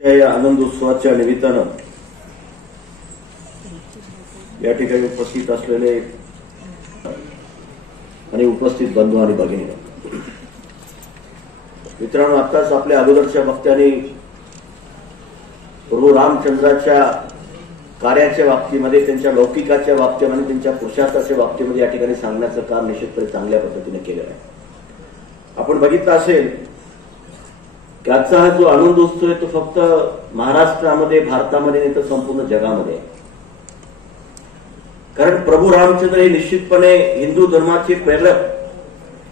या आनंदोत्सवाच्या निमित्तानं या ठिकाणी उपस्थित असलेले आणि उपस्थित बंधू आणि भगिनी मित्रांनो, आताच आपल्या अगोदरच्या वक्त्यांनी प्रभू रामचंद्राच्या कार्याच्या बाबतीमध्ये, त्यांच्या लौकिकाच्या बाबतीमध्ये, त्यांच्या पुरुषार्थाच्या बाबतीमध्ये या ठिकाणी सांगण्याचं काम निश्चितपणे चांगल्या पद्धतीने केलेलं आहे. आपण बघितलं असेल की आजचा हा जो आनंदोत्सव आहे तो फक्त महाराष्ट्रामध्ये, भारतामध्ये नाही तर संपूर्ण जगामध्ये आहे. कारण प्रभू रामचंद्र हे निश्चितपणे हिंदू धर्माचे प्रेरक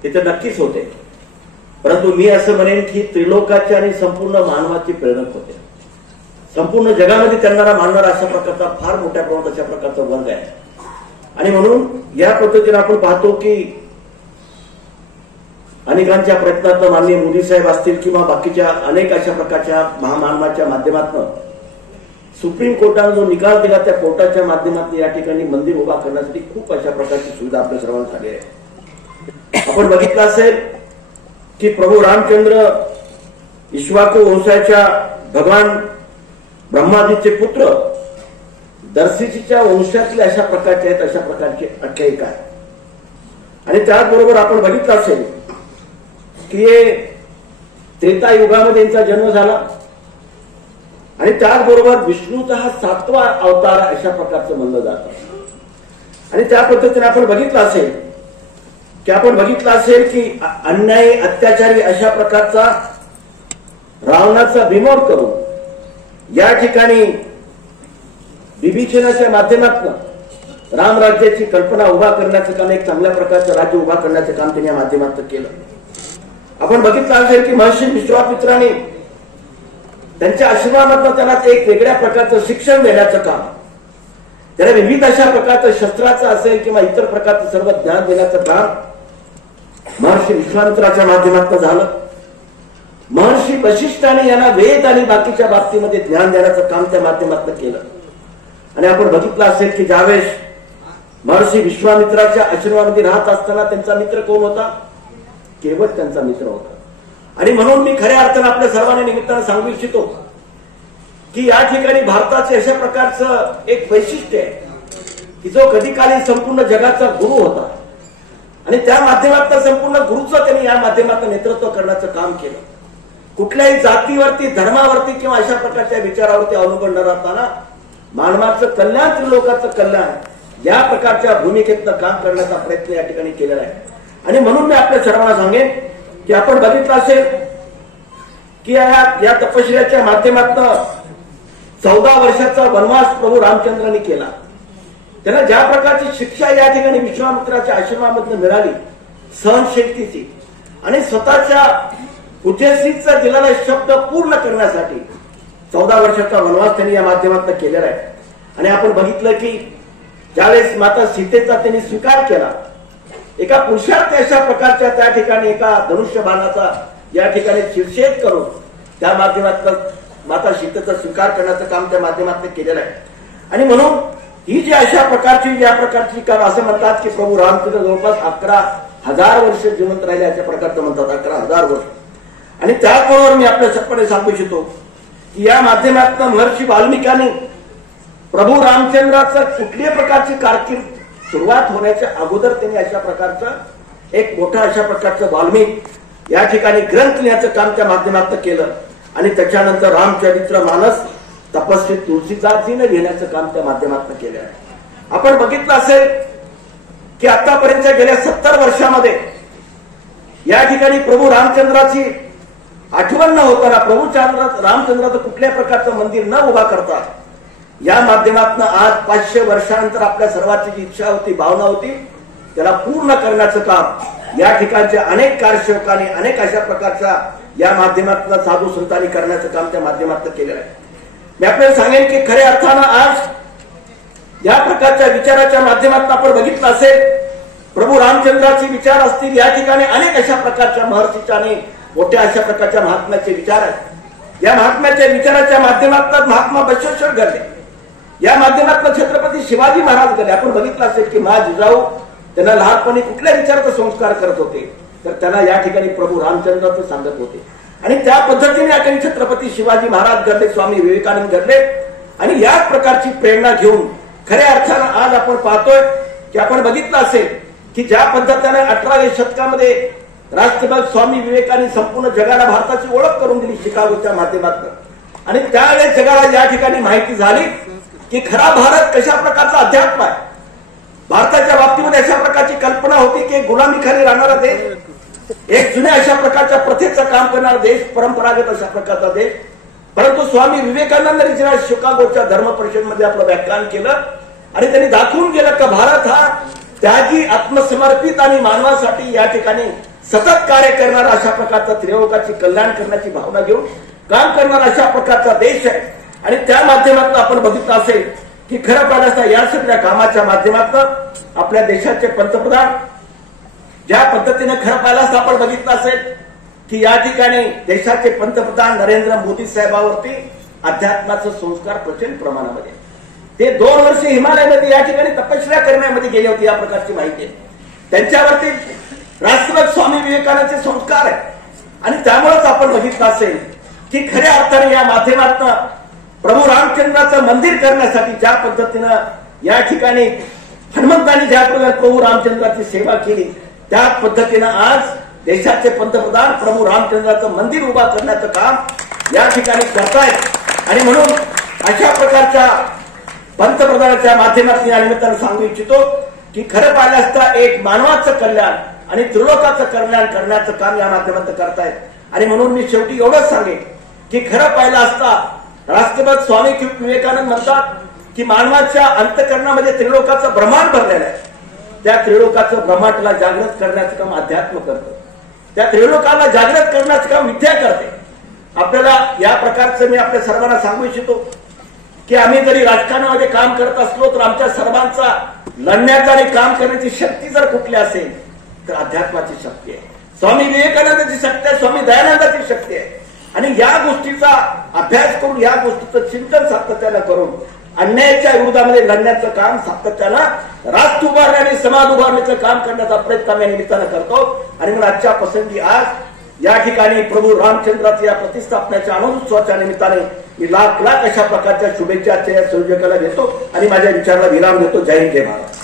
हे तर नक्कीच होते, परंतु मी असं म्हणेन की त्रिलोकाचे आणि संपूर्ण मानवाचे प्रेरक होते. संपूर्ण जगामध्ये त्यांना मानणारा अशा प्रकारचा फार मोठ्या प्रमाणात अशा प्रकारचा वर्ग आहे. आणि म्हणून या पद्धतीने आपण पाहतो की अनेकांच्या प्रयत्नातून माननीय मोदी साहेब असतील किंवा बाकीच्या अनेक अशा प्रकारच्या महामानवाच्या माध्यमातून सुप्रीम कोर्टाने जो निकाल दिला त्या कोर्टाच्या माध्यमातून या ठिकाणी मंदिर उभा करण्यासाठी खूप अशा प्रकारची सुविधा आपल्या सर्वांना झाली आहे. आपण बघितलं असेल की प्रभू रामचंद्र इक्ष्वाकू वंशाच्या भगवान ब्रह्माजीचे पुत्र दर्शीच्या वंशातले अशा प्रकारचे आहेत, अशा प्रकारची आख्यायिका आहे. आणि त्याचबरोबर आपण बघितलं असेल की त्रेता युगामध्ये यांचा जन्म झाला आणि त्याचबरोबर विष्णूचा हा 7वा अवतार अशा प्रकारचं म्हणलं जातं. आणि त्या पद्धतीने आपण बघितलं असेल की अन्यायी अत्याचारी अशा प्रकारचा रावणाचा बिमोड करून या ठिकाणी विभीषणाच्या माध्यमातून रामराज्याची कल्पना उभा करण्याचं काम, एक चांगल्या प्रकारचं राज्य उभा करण्याचं काम त्यांनी या माध्यमातून केलं. आपण बघितलं असेल की महर्षी विश्वामित्रांनी त्यांच्या आश्रमामधून त्यांना एक वेगळ्या प्रकारचं शिक्षण देण्याचं काम, त्याला विविध अशा प्रकारचं शस्त्राचं असेल किंवा इतर प्रकारचं सर्व ज्ञान देण्याचं काम महर्षी विश्वामित्राच्या माध्यमातून झालं. महर्षी वशिष्ठाने यांना वेद आणि बाकीच्या बाबतीमध्ये ज्ञान देण्याचं काम त्या माध्यमातून केलं. आणि आपण बघितलं असेल की ज्यावेळेस महर्षी विश्वामित्राच्या आश्रमामध्ये राहत असताना त्यांचा मित्र कोण होता? केवळ त्यांचा मित्र होता. आणि म्हणून मी खऱ्या अर्थानं आपल्या सर्वांनी निमित्तानं सांगू इच्छितो की या ठिकाणी भारताचे अशा प्रकारचं एक वैशिष्ट्य आहे की जो कधी काली संपूर्ण जगाचा गुरु होता आणि त्या माध्यमातून संपूर्ण गुरुचं त्यांनी या माध्यमातून नेतृत्व करण्याचं काम केलं. कुठल्याही जातीवरती, धर्मावरती किंवा अशा प्रकारच्या विचारावरती अवलंबून न राहताना मानवाचं कल्याण, त्रिलोकाचं कल्याण या प्रकारच्या भूमिकेतनं काम करण्याचा प्रयत्न या ठिकाणी केलेला आहे. आणि म्हणून मी आपल्या सर्वांना सांगेन की आपण बघितलं असेल की या तपश्चर्याच्या माध्यमातून 14 वर्षाचा वनवास प्रभू रामचंद्रांनी केला. त्यांना ज्या प्रकारची शिक्षा या ठिकाणी विश्वामित्राच्या आश्रमामधून मिळाली, सहनशक्तीची आणि स्वतःच्या उद्देशीचा दिलेला शब्द पूर्ण करण्यासाठी 14 वर्षाचा वनवास त्यांनी या माध्यमातून केलेला आहे. आणि आपण बघितलं की ज्यावेळेस माता सीतेचा त्यांनी स्वीकार केला, एका पुरुषार्थ अशा प्रकारच्या त्या ठिकाणी एका धनुष्यबाणाचा या ठिकाणी शिरछेद करून त्या माध्यमातून माता सीतेचा स्वीकार करण्याचं काम त्या माध्यमातून केलेलं आहे. आणि म्हणून ही जी अशा प्रकारची या प्रकारची काम असं म्हणतात की प्रभू रामचंद्र जवळपास 11,000 वर्ष जिवंत राहिले अशा प्रकारचं म्हणतात, 11,000 वर्ष. आणि त्याबरोबर मी आपल्या सत्पणे सांगू इच्छितो की या माध्यमातून महर्षी वाल्मिकांनी प्रभू रामचंद्राचं कुठल्याही प्रकारची कारकीर्द सुरुवात होण्याच्या अगोदर त्यांनी अशा प्रकारचं एक मोठा अशा प्रकारचं वाल्मिक या ठिकाणी ग्रंथ लिहायचं काम त्या माध्यमातून केलं. आणि त्याच्यानंतर रामचरित्र मानस तपस्वी तुलसीदासजीने लिहिण्याचं काम त्या माध्यमातून केलं आहे. आपण बघितलं असेल की आतापर्यंत गेल्या 70 वर्षामध्ये या ठिकाणी प्रभू रामचंद्राची आठवण न होताना, प्रभू रामचंद्राचं कुठल्या प्रकारचं मंदिर न उभा करता या माध्यमातून आज 500 वर्षानंतर आपल्या सर्वांची जी इच्छा होती, भावना होती, त्याला पूर्ण करण्याचं काम या ठिकाणच्या अनेक कार्यसेवकांनी, अनेक अशा प्रकारच्या या माध्यमातून साधू संतांनी करण्याचं काम त्या माध्यमातून केलेलं आहे. मी आपल्याला सांगेन की खऱ्या अर्थानं आज या प्रकारच्या विचाराच्या माध्यमातून आपण बघितलं असेल, प्रभू रामचंद्राचे विचार असतील, या ठिकाणी अनेक अशा प्रकारच्या महर्षीच्या आणि मोठ्या अशा प्रकारच्या महात्म्याचे विचार आहेत. या महात्म्याच्या विचाराच्या माध्यमातून महात्मा बसवेश्वर घडले, या माध्यमातून छत्रपती शिवाजी महाराज घडले. आपण बघितलं असेल की महा जिजाऊ त्यांना लहानपणी कुठल्या विचाराचा संस्कार करत होते, तर त्यांना या ठिकाणी प्रभू रामचंद्राचं सांगत होते. आणि त्या पद्धतीने अखेर छत्रपती शिवाजी महाराज घडले, स्वामी विवेकानंद घडले. आणि याच प्रकारची प्रेरणा घेऊन खऱ्या अर्थानं आज आपण पाहतोय की आपण बघितलं असेल की ज्या पद्धतीने 18व्या शतकामध्ये राष्ट्रभक्त स्वामी विवेकानंद संपूर्ण जगाला भारताची ओळख करून दिली शिकागोच्या माध्यमातून. आणि त्यावेळेस जगाला या ठिकाणी माहिती झाली की खरा भारत कशा प्रकारचा अध्यात्म आहे. भारताच्या बाबतीमध्ये अशा प्रकारची कल्पना होती की गुलामीखाली राहणारा देश, एक जुन्या अशा प्रकारच्या प्रथेचं काम करणारा देश, परंपरागत अशा प्रकारचा देश. परंतु स्वामी विवेकानंदांनी जेव्हा शिकागोच्या धर्म परिषदेमध्ये आपलं व्याख्यान केलं आणि त्यांनी दाखवून गेलं की भारत हा त्यागी, आत्मसमर्पित आणि मानवासाठी या ठिकाणी सतत कार्य करणारा अशा प्रकारचा त्रिलोकाची कल्याण करण्याची भावना घेऊन काम करणारा अशा प्रकारचा देश आहे. आणि त्या माध्यमातून आपण बघितलं असेल की खरं पाहिलं या सगळ्या कामाच्या माध्यमातून आपल्या देशाचे पंतप्रधान ज्या पद्धतीने खरं पाहिलं आपण बघितलं असेल की या ठिकाणी देशाचे पंतप्रधान नरेंद्र मोदी साहेबांवरती अध्यात्माचे संस्कार प्रचंड प्रमाणामध्ये, ते 2 वर्ष हिमालयामध्ये या ठिकाणी तपश्चर्या करण्यामध्ये गेले होते, या प्रकारची माहिती आहे. त्यांच्यावरती राष्ट्रभक्त स्वामी विवेकानंदचे संस्कार आहेत. आणि त्यामुळेच आपण बघितलं असेल की खऱ्या अर्थाने या माध्यमातून प्रभू रामचंद्राचं मंदिर करण्यासाठी ज्या पद्धतीनं या ठिकाणी हनुमंतांनी ज्या प्रकारे प्रभू रामचंद्राची सेवा केली, त्या पद्धतीनं आज देशाचे पंतप्रधान प्रभू रामचंद्राचं मंदिर उभा करण्याचं काम या ठिकाणी करतायत. आणि म्हणून अशा प्रकारच्या पंतप्रधानाच्या माध्यमातून या निमित्तानं सांगू इच्छितो की खरं पाहिलं असता एक मानवाचं कल्याण आणि त्रिलोकाचं कल्याण करण्याचं काम या माध्यमातून करतायत. आणि म्हणून मी शेवटी एवढंच सांगेन की खरं पाहिलं असता राष्ट्रभक्त स्वामी विवेकानंद म्हणतात की मानवाच्या अंतःकरणामध्ये त्रिलोकाचं ब्रह्मांड भरलेलं आहे. त्या त्रिलोकाचं ब्रह्मांडाला जागृत करण्याचं काम अध्यात्म करतं, त्या त्रिलोकाला जागृत करण्याचं काम विद्या करते. आपल्याला या प्रकारचं मी आपल्या सर्वांना सांगू इच्छितो की आम्ही जरी राजकारणामध्ये काम करत असलो तर आमच्या सर्वांचा लढण्याचा आणि काम करण्याची शक्ती जर कुठली असेल तर अध्यात्माची शक्ती आहे, स्वामी विवेकानंदाची शक्ती आहे, स्वामी दयानंदाची शक्ती आहे. आणि या गोष्टीचा अभ्यास करून या गोष्टीचं चिंतन सातत्यानं करून अन्यायाच्या विरोधामध्ये लढण्याचं काम सातत्यानं राष्ट्र उभारणे आणि समाज उभारण्याचं काम करण्याचा प्रयत्न आम्ही निमित्तानं करतो. आणि म्हणून आजच्या प्रसंगी आज या ठिकाणी प्रभू रामचंद्राच्या या प्रतिष्ठापनेच्या अमृतोत्सवाच्या निमित्ताने मी लाख लाख अशा प्रकारच्या शुभेच्छा संयोजकाला देतो आणि माझ्या विचाराला विराम देतो. जय हिंद, जय भारत.